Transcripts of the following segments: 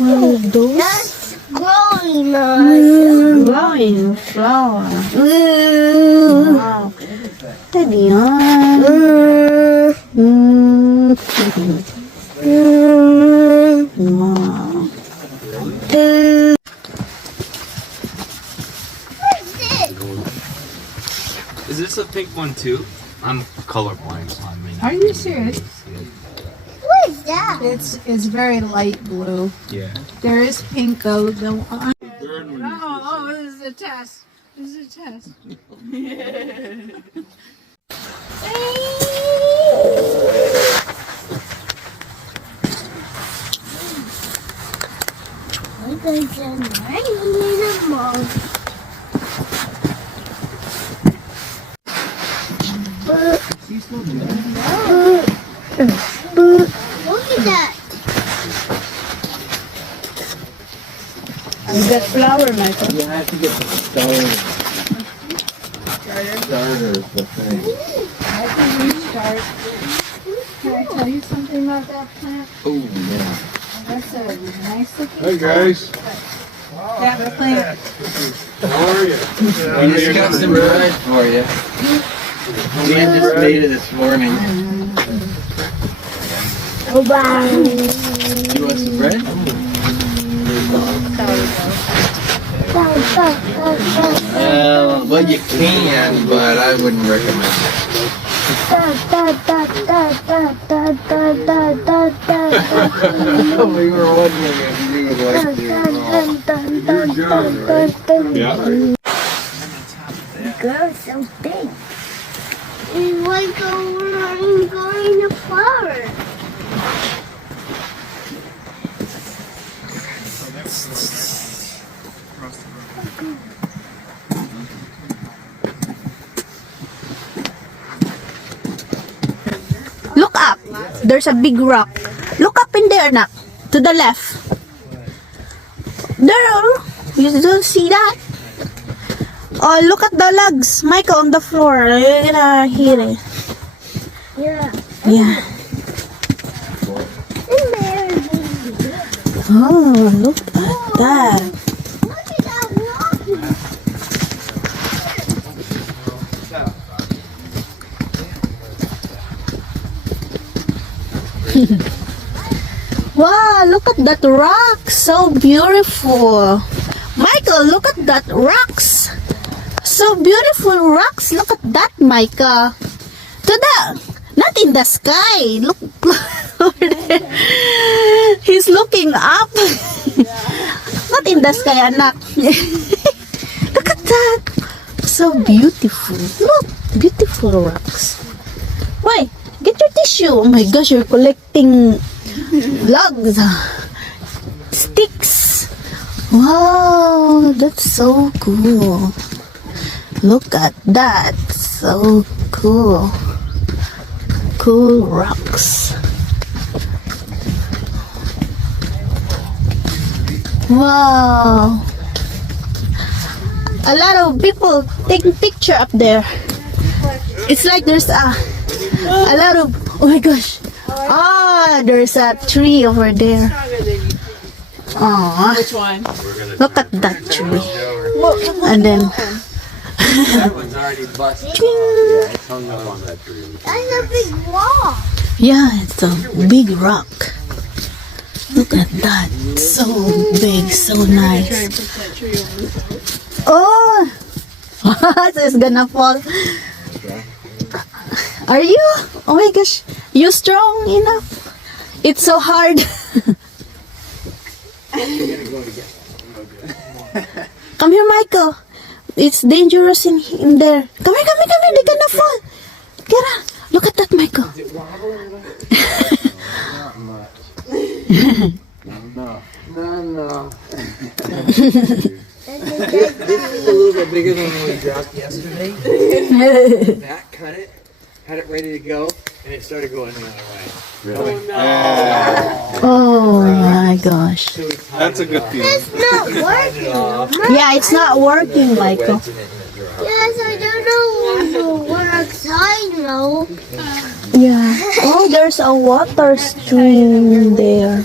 What are those? That's growing Growing flower. Wow. Tadi yan. Wow. Is this a pink one too? I'm colorblind, so I may not. Are you serious? What is that? It's very light blue. Yeah. There is pink though. Oh, this is a test. This is a test. Look at that. Is that flower, Michael? You have to get the starter. Starter is the thing. I can restart. Can I tell you something about that plant? Oh, yeah. That's a nice looking Hey guys, that plant. how are you? We just got some bread for you. We just made it this morning. Oh, bye. You want some bread? Well, you can, but I wouldn't recommend it. We were wondering if you would like to. Yeah. Girl, so big. It's like I'm going to flower. Look up. There's a big rock. Look up in there, nak. To the left. There. You don't see that? Oh, look at the logs, Michael, on the floor. You're gonna hear it. Yeah. Yeah. And there's Oh, look at that. look at that walking. Wow, look at that rock. So beautiful. Michael, look at that rocks. So beautiful rocks. Look at that, Micah. To the, not in the sky. Look over there. He's looking up. Not in the sky, anak. Look at that. So beautiful. Look, beautiful rocks. Why? Get your tissue. Oh my gosh, you're collecting logs. Sticks. Wow, that's so cool. Look at that. So cool. Cool rocks. Wow. A lot of people taking picture up there. It's like there's a lot of, oh my gosh. Ah, there's a tree over there. Aww. Which one? Look at that tree. And then That one's already busted. Yeah, it's hung up on that tree. That's a big wall. yeah, it's a big rock. Look at that. So big, so nice. Oh! So it's gonna fall. Are you? Oh my gosh. You strong enough? It's so hard. Come here, Michael. It's dangerous in there. Come here, come here, come here. They're gonna fall. Get out. Look at that, Michael. No. This is a little bit bigger than when we dropped yesterday. That cut it, had it ready to go, and it started going the other way. Really? Oh my gosh. That's a good feeling. It's not working. Yeah, it's not working, Michael. Yes, I don't know what works. I know. Yeah. Oh, there's a water stream there.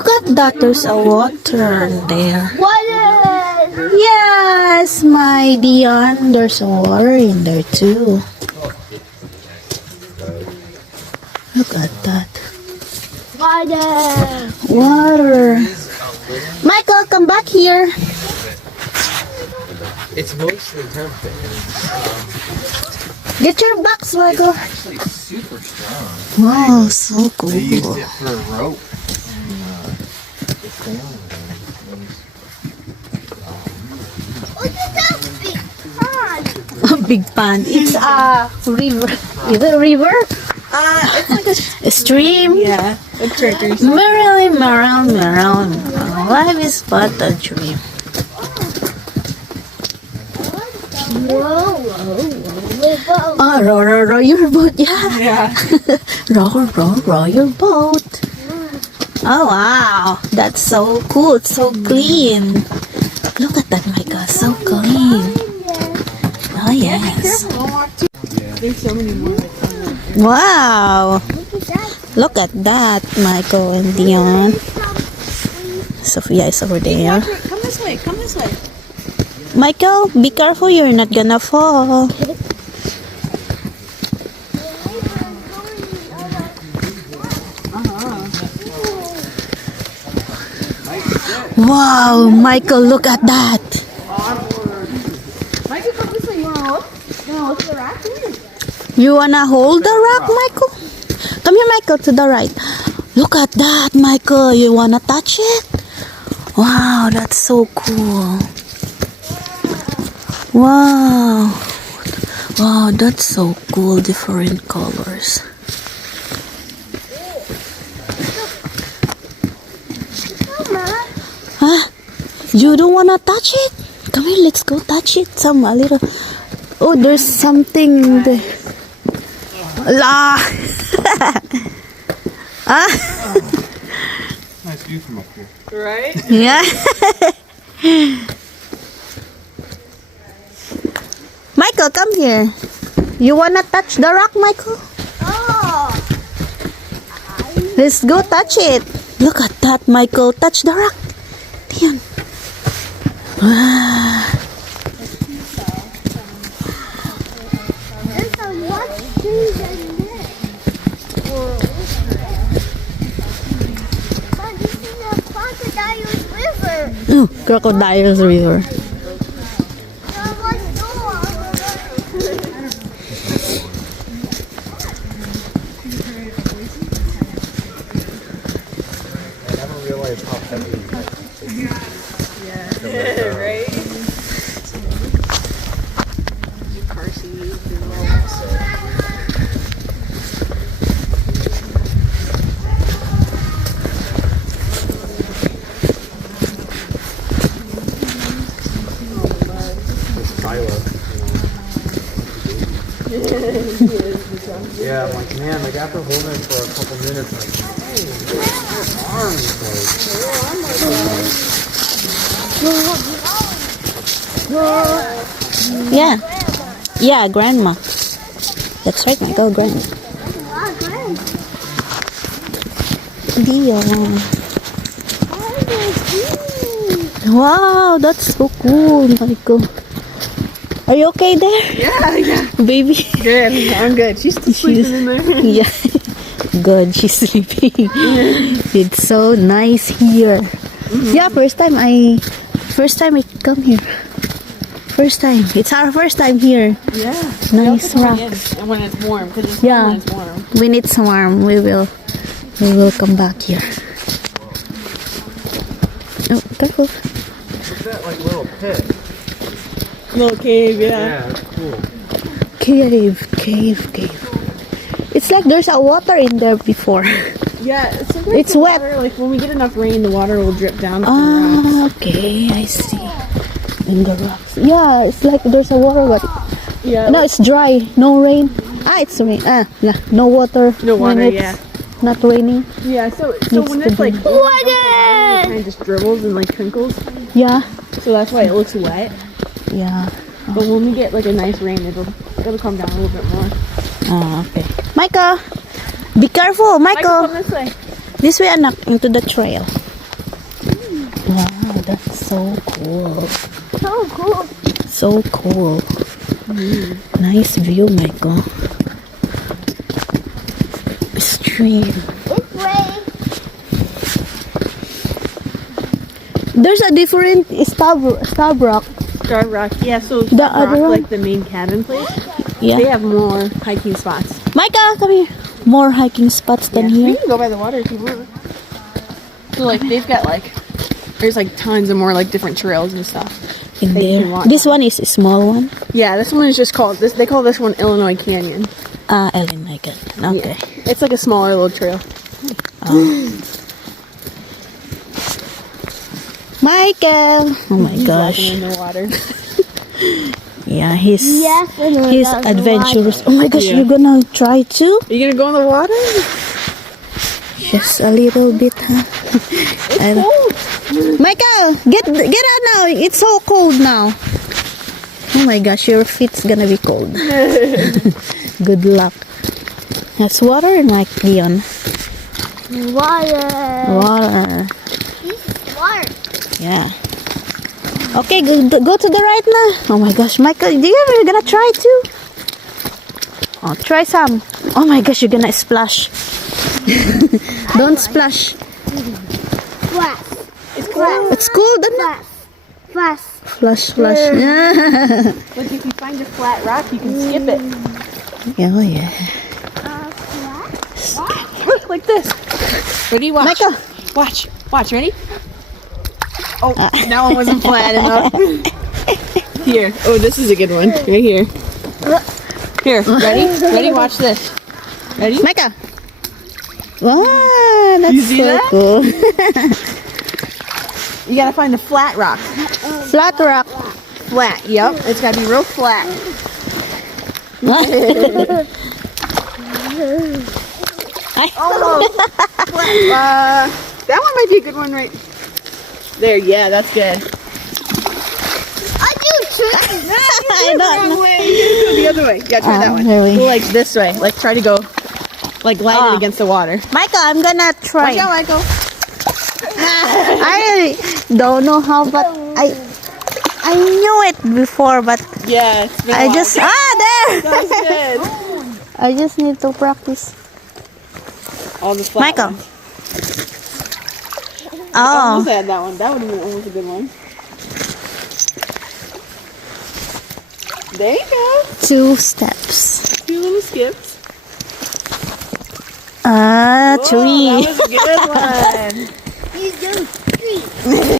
Look at that, there's a water there. Water! Yes, my Dion, there's a water in there too. Look at that. Water! Water. Michael, come back here. It's mostly temperate. Get your box, Michael. Actually, super strong. Wow, so cool. They used it for a rope. Look at that big pond! A big pond. It's a river. Is it a river? It's like A stream? yeah, with triggers. Merrily, merrily, merrily, merrily. Life is but a dream. Whoa, whoa, whoa, whoa. Row your boat. Yeah. Yeah. row your boat. Oh, wow. That's so cool. It's so clean. Look at that, Micah. So clean. Oh, yes. There's so many more. Wow. Look at that, Michael and Dion. Sophia is over there. Come this way. Come this way. Michael, be careful. You're not gonna fall. Wow, Michael, look at that. Michael, come this way. You wanna look? You wanna look at the rack? You wanna hold the rock, Michael? Come here, Michael, to the right. Look at that, Michael. You wanna touch it? Wow, that's so cool. Wow. Wow, that's so cool. Different colors. Huh? You don't wanna touch it? Come here, let's go touch it. Some a little. Oh, there's something there. La. Ah. Nice view from up here. Right? Yeah. Michael, come here. You wanna touch the rock, Michael? Oh! Let's go touch it. Look at that, Michael. Touch the rock. Diyan. Wow. There's a lot of trees in there. But this is a crocodile's river. Oh, Crocodile's River. There was door. I never realized how heavy Right? Car seats and all that stuff. Yeah, I'm like, man, like after holding it for a couple minutes, like, hey, my arms, Yeah. Yeah, grandma. That's right, Michael, grandma. Dion. Wow, that's so cool, Michael. Are you okay there? Yeah. Baby? Good. I'm good. She's still sleeping in there. Yeah. Good, she's sleeping. It's so nice here. Yeah, first time I come here. First time. It's our first time here. Yeah. Nice rock. And when it's warm, because it's Yeah. when it's warm. When it's warm, we will come back here. Oh, careful. what's that like little pit? Little cave, yeah. Yeah, that's cool. Cave. It's like there's a water in there before. Yeah, sometimes It's the wet. water, like when we get enough rain, the water will drip down from the rocks. Ah, okay, I see. In the rocks. Yeah, it's like there's a water, but Yeah. no, it's dry. No rain. It's rain. Yeah, no water. No when water, it's yeah. Not raining. Yeah, so Needs when to it's like be- it kind of just dribbles and like trinkles. Yeah. So that's why it looks wet. Yeah. But when we get like a nice rain, it'll come down a little bit more. Okay. Micah, be careful, Michael, Michael. come this way. This way, anak, into the trail. Wow, that's so cool. So cool. So cool. Nice view, Michael. Stream. This way. There's a different stab rock. Star Rock. Yeah, so The Star other Rock, one? like the main cabin place, they Yeah. have more hiking spots. Micah, come here. More hiking spots than We here. can go by the water if you want. So like they've got like there's like tons of more like different trails and stuff. In They can there. walk. This one is a small one. Yeah, this one is just called this. They call this one Illinois Canyon. Ellen, Michael. Okay. It's like a smaller little trail. Michael. Oh my gosh. In the water. Yeah, he's and he's adventurous. Oh my gosh, you're gonna try too? Are you gonna go in the water? Just a little bit, huh? Michael, get out now. It's so cold now. Oh my gosh, your feet's gonna be cold. Good luck. That's water, Mike Leon. Water. Water. Water. Yeah. Okay, go to the right now. Oh my gosh, Michael, you're gonna try too? Oh, try some. Oh my gosh, you're gonna splash. Don't splash. Flash. It's cold, isn't it? Flash. Flash, flash. Like if you find a flat rock, you can skip it. Yeah, oh yeah. Look like this. Ready? Watch. Michael. Watch. Ready? Oh, that one wasn't flat enough. Here. Oh, this is a good one. Right here. Here. Ready? Watch this. Ready? Micah. Wow, that's You see so that? cool. You gotta find a flat rock. Flat rock. Flat. Yep. It's gotta be real flat. Almost. Flat. That one might be a good one, right? There. Yeah, that's good. I do too. I don't know. Way. You gotta go the other way. Yeah, try that one. really? Go like this way. Like try to go, like glide it against the water. Michael, I'm gonna try. Watch out, Michael. I don't know how, but I knew it before, but Yeah, it's been a I while. just there. That was good. I just need to practice. All the flat Michael. ones. I Oh, almost had that one. That would have been almost a good one. There you go. 2 steps. 2 little skips. 3. That was a good one. You do.